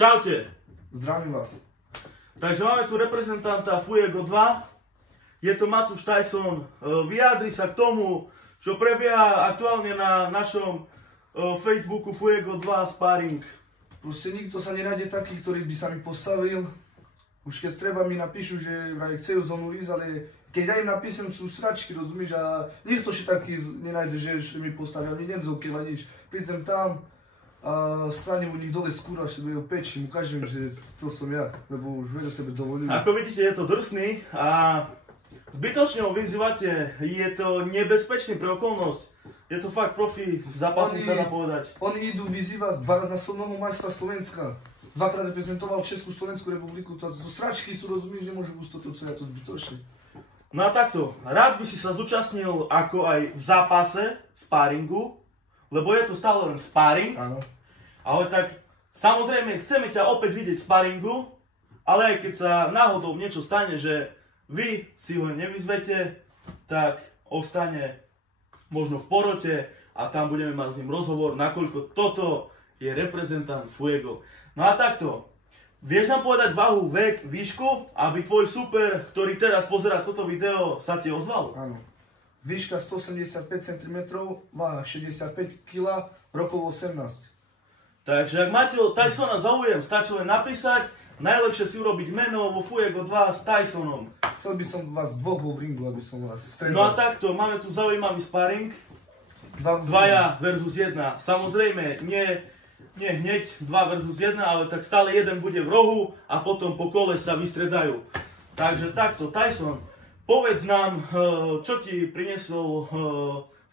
Čaute. Zdravím vás. Takže máme tu reprezentanta Fuego 2. Je to Matúš Tyson. Vyjadri sa k tomu, čo prebieha aktuálne na našom Facebooku Fuego 2 Sparring. Proste nikto sa nenájde taký, ktorý by sa mi postavil. Už keď treba mi napíšu, že vraj chcejú zónu ísť, ale keď ja im napíšem, sú sračky, rozumieš? A nikto si taký nenájde, že mi postavia, ani nedzovky, ani nič. Prídem tam a straním u nich dole skúra, že budem peči, ukážem, že to som ja, lebo už vedia sebe dovolujú. Ako vidíte, je to drsný a zbytočne ho vyzývate, je to nebezpečný pre okolnosť. Je to fakt profi zápasník, sa dá povedať. Oni idú vyzývať dvaraznásobného majstra Slovenska. Dvakrát reprezentoval Českú Slovenskú republiku, to sračky sú, rozumieš, nemôžu gusto to celé, to zbytočne. No a takto, rád by si sa zúčastnil ako aj v zápase, sparingu, lebo je to stále len sparing. Áno. Ale tak, samozrejme, chceme ťa opäť vidieť v sparingu, ale aj keď sa náhodou niečo stane, že vy si ho nevyzvete, tak ostane možno v porote a tam budeme mať s ním rozhovor, nakoľko toto je reprezentant Fuego. No a takto, vieš nám povedať váhu, vek, výšku, aby tvoj super, ktorý teraz pozerá toto video, sa ti ozval? Áno. Výška 185 cm, váha 65 kg, rokov 18. Takže ak máte Tysona záujem, stačí len napísať, najlepšie si urobiť meno vo Fuego 2 s Tysonom. Chcel by som vás dvoch vo ringu, aby som vás stredal. No a takto, máme tu zaujímavý sparing, dvaja versus jedna. Samozrejme, nie hneď 2 versus 1, ale tak stále jeden bude v rohu a potom po kole sa vystredajú. Takže takto, Tyson, povedz nám, čo ti priniesol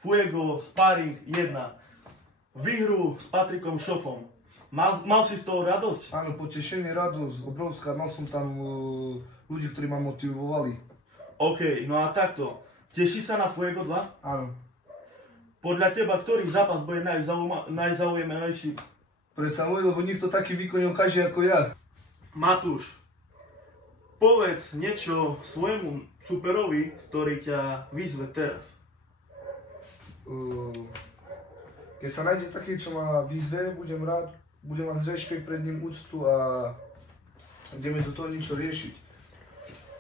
Fuego Sparring 1. Výhru s Patrikom Šofom. Mal si z toho radosť? Áno, potešenie, radosť, obrovská. Mal som tam ľudí, ktorí ma motivovali. OK, no a takto. Teší sa na Fuego 2? Áno. Podľa teba, ktorý zápas bude najzaujímavejší? Predsa môj, lebo nikto taký výkon neukáže ako ja. Matúš, povedz niečo svojemu superovi, ktorý ťa vyzve teraz. Keď sa nájde taký, čo ma vyzve, budem rád, budem mať rešpekt pred ním, úctu a ideme do toho niečo riešiť.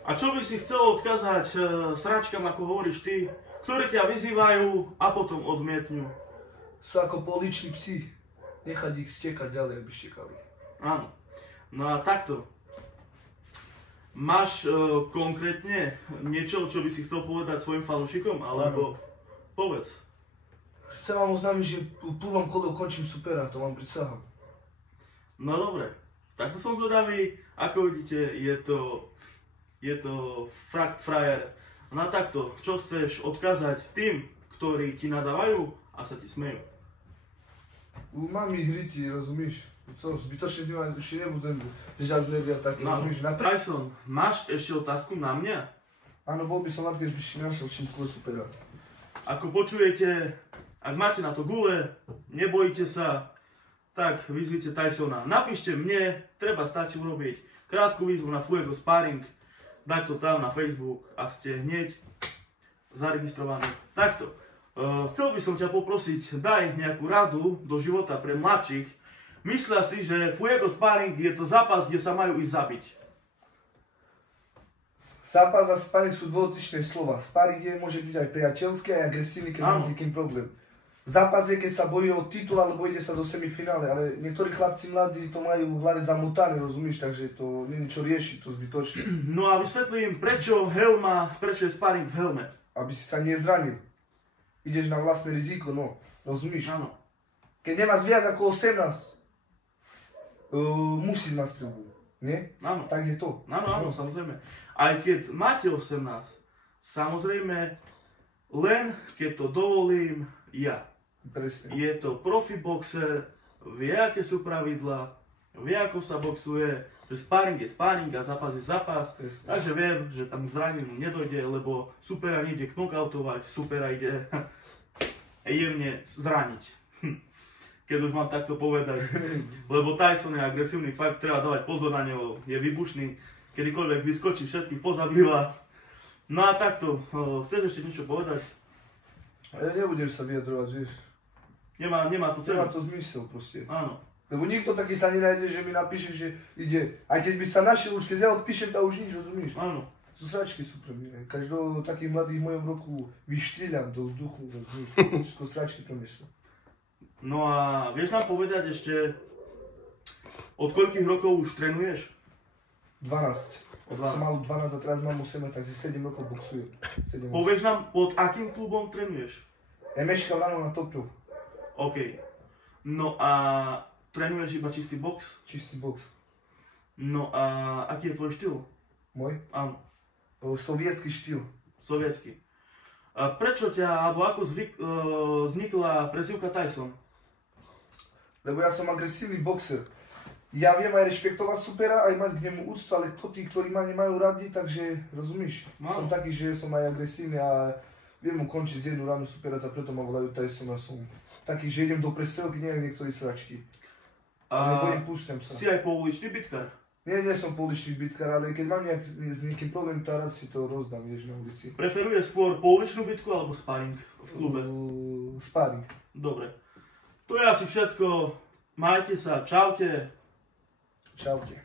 A čo by si chcel odkázať sračkám, ako hovoríš ty, ktoré ťa vyzývajú a potom odmietnú? Sú ako pouliční psi. Nechať ich stekať ďalej, aby štekali. Áno. No a takto. Máš konkrétne niečo, čo by si chcel povedať svojim fanúšikom, alebo povedz. Chcem vám oznámiť, že v prvom kole končím supera, to vám prisahám. No dobre, takto som zvedavý, ako vidíte, je to fakt frajer. No takto, čo chceš odkázať tým, ktorí ti nadávajú a sa ti smejú? Mám ich hryti, rozumíš? Co, zbytočne už nebudem žať nervia tak, rozumíš? Tyson, máš ešte otázku na mňa? Áno, bol by som rád, keď by si našiel čím skôr supera. Ako počujete, ak máte na to gule, nebojíte sa, tak vyzvite Tysona. Napíšte mne, stačí urobiť krátku výzvu na Fuego Sparring, dať to tam na Facebook a ste hneď zaregistrovaní. Takto, chcel by som ťa poprosiť, daj nejakú radu do života pre mladších. Myslia si, že Fuego Sparring je to zápas, kde sa majú ísť zabiť. Zápas a sparring sú dôležité slova. Sparring môže byť aj priateľský, aj agresívny, keď má s niekým problém. Zápas je, keď sa bojí o titul, alebo ide sa do semifinále, ale niektorí chlapci mladí to majú v hlave zamotané, rozumíš, takže to nie je čo riešiť, to zbytočne. No a vysvetlím, prečo je sparring v helme. Aby si sa nezranil. Ideš na vlastné riziko, no, rozumíš? Áno. Keď nemáš viac ako 18, musíš mať strelbu, nie? Áno. Tak je to. Áno, samozrejme. Aj keď máte 18, samozrejme, len keď to dovolím ja. Presne. Je to profi boxer, vie aké sú pravidlá, vie ako sa boxuje, že sparring je sparring a zápas je zápas. Presne. Takže viem, že tam zraneniu nedojde, lebo supera nejde knockoutovať, supera ide jemne zraniť. Keď už mám takto povedať. Lebo Tyson je agresívny, fakt treba dávať pozor na neho, je výbušný. Kedykoľvek vyskočí, všetkých pozabýva. No a takto, chceš ešte niečo povedať? Ja nebudem sa vyjadrovať, vieš. Nemá to cenu. Nemá to zmysel proste. Áno. Lebo nikto taký sa nenájde, že mi napíše, že ide. Aj keď by sa našiel už, keď ja odpíšem, to už nič, rozumíš? Áno. Sú sračky sú pre mňa. Každého takých mladých v mojom roku vyštríľam do vzduchu, rozumíš? Všetko sračky pre mňa sú. No a vieš nám povedať ešte, od koľkých rokov už trénuješ? 12. Som mal 12 a teraz mám 8, takže 7 rokov boxujem. Povieš nám, pod akým klubom trénuješ? Emeška Vrano na Topiu. OK. No a trénuješ iba čistý box? Čistý box. No a aký je tvoj štýl? Môj? Áno. Sovietský štýl. Sovietsky. A prečo ťa, alebo ako vznikla prezývka Tyson? Lebo ja som agresívny boxer. Ja viem aj rešpektovať supera, aj mať k nemu úctu, ale to tí, ktorí ma nemajú radi, takže rozumíš? No. Som taký, že som aj agresívny a viem ukončiť z jednu ránu supera, tak preto ma volajú Tyson a som taký, že idem do prestrelky, nie niektorí sračky. Sa nebojím, púšťam sa. Si aj pouličný bitkár? Nie som pouličný bitkár, ale keď mám s niekým problém, to rád si to rozdám, vieš, na ulici. Preferuješ skôr pouličnú bitku alebo sparring v klube? Sparring. Dobre. To je asi všetko. Majte sa, čaute. Čaute.